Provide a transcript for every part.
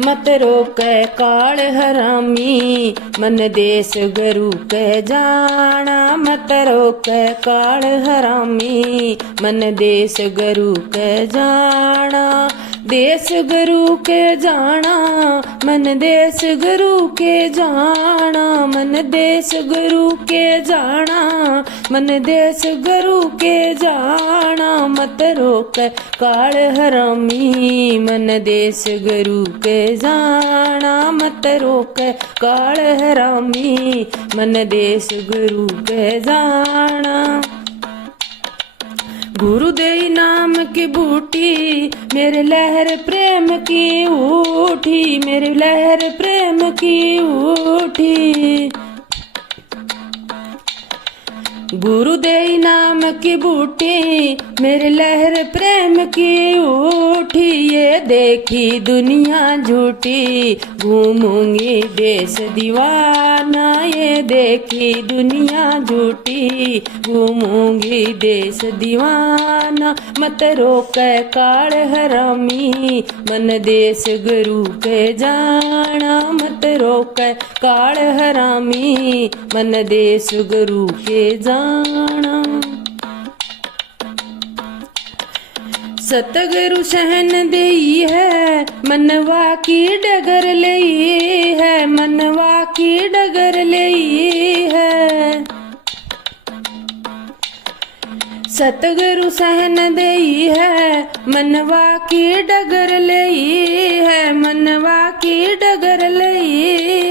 मत रोकै काल हरामी, मन देश गुरु के जाना। मत रोकै काल हरामी, मन देश गुरु के जाना। देश गुरु के जाना, मन देश गुरु के जाना। मन देश गुरु के जाना, मन देश गुरु के जाना। मत रोकै काल हरामी, मन देश गुरु के जाना। मत रोकै काल हरामी, मन देश गुरु के जाना। गुरुदेव नाम की बूटी, मेरे लहर प्रेम की उठी। मेरे लहर प्रेम की उठी। गुरुदेव नाम की बूटी, मेरे लहर प्रेम की उठी। ये देखी दुनिया झूठी, घूमूंगी देश दीवाना। ये देखी दुनिया झूठी, घूमूंगी देश दीवाना। मत रोकै काल हरामी, मन देश गुरु के जाना। मत रोकै काल हरामी, मन देश गुरु के जाना। सतगुरु शहन देई है, मनवा की डगर लई है। मनवा की डगर लई है। सतगुरु सहन देई है, मनवा की डगर लई है। मनवा की डगर लई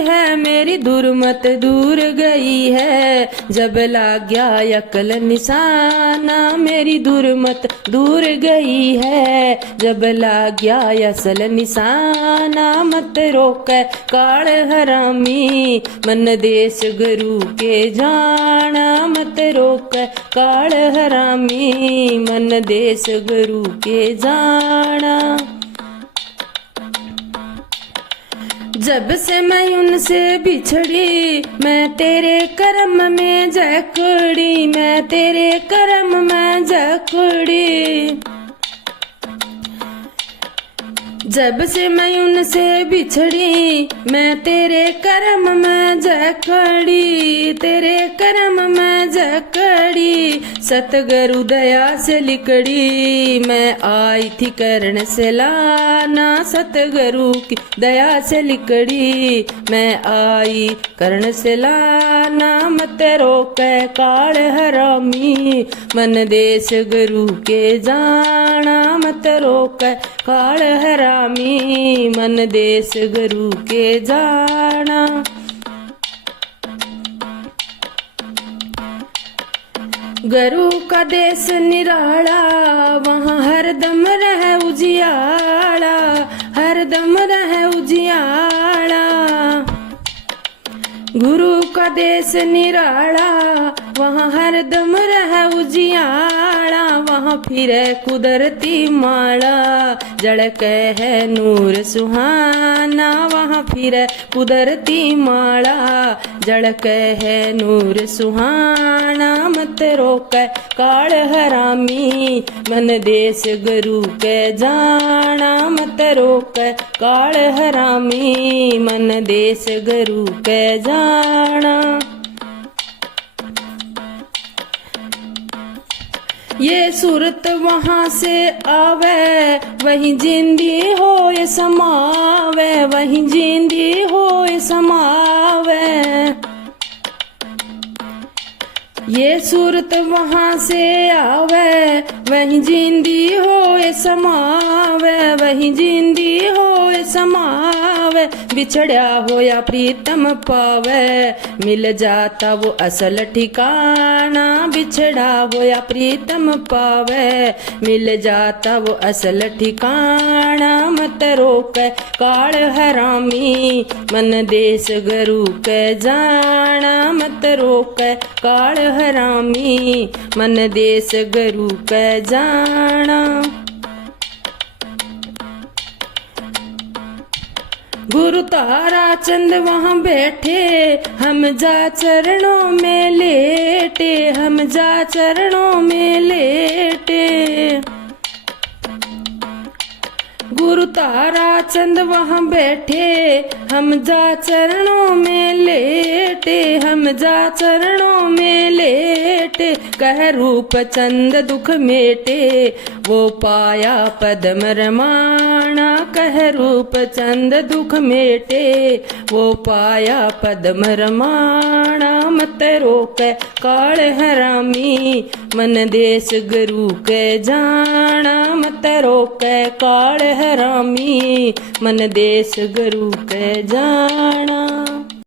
है। मेरी दुर्मत दूर गई है, जब लाग गया अकल निशाना। मेरी दुर्मत दूर गई है, जब लाग गया असल निशाना। मत रोकै काल हरामी, मन देश गुरु के जाना। मत रोकै काल हरामी, मन देश गुरु के जाना। जब से मैं उनसे बिछड़ी, मैं तेरे कर्म में जकड़ी। मैं तेरे कर्म में जकड़ी। जब से मैं उनसे बिछड़ी, मैं तेरे कर्म में जकड़ी। तेरे कर्म में जकड़ी। सतगुरु दया से लिकड़ी, मैं आई थी करण से लाना। सतगुरु की दया से लिकड़ी, मैं आई करण से लाना। मत रोकै काल हरामी, मन देश गुरु के जाना। मत रोकै काल हरामी, मन देश गुरु के जाना। गुरु का देश निराला, वहाँ हरदम रहे उजियाला। हरदम रहे उजियाला। गुरु का देश निराला, वहाँ हरदम रहे उजियाला। वहाँ फिरे कुदरती माला, जड़के है नूर सुहाना। वहाँ फिरे कुदरती माला, जड़के है नूर सुहाना। मत रोकै काल हरामी, मन देश गुरु के जाना। मत रोकै काल हरामी, मन देश गुरु के जाना। ये सूरत वहाँ से आवे, वहीं जिंदी होए समावे। वहीं जिंदी होए समावे। ये सूरत वहाँ से आवे, वहीं जिंदी होए समावे। वहीं जिंदी होए समावे। बिछड़या होया प्रीतम पावे, मिल जाता वो असल ठिकाना। बिछड़ा होया प्रीतम पावे, मिल जाता वो असल ठिकाना। मत रोकै काल हरामी, मन देश गुरु के जाना। मत रोकै काल हरामी, मन देश गुरु के जाना। गुरु तारा चंद वहाँ बैठे, हम जा चरणों में लेटे। हम जा चरणों में लेटे। गुरु तारा चंद वहाँ बैठे, हम जा चरणों में लेटे, हम जा चरणों में लेटे। कह रूप चंद दुख मेटे, वो पाया पद्म रमाना। कह रूप चंद दुख मेटे, वो पाया पद्म रमाना। मत रोके काल हरामी, मन देश गुरु के जाना। मत रोके काल हरामी, मन देश गुरु के जाना।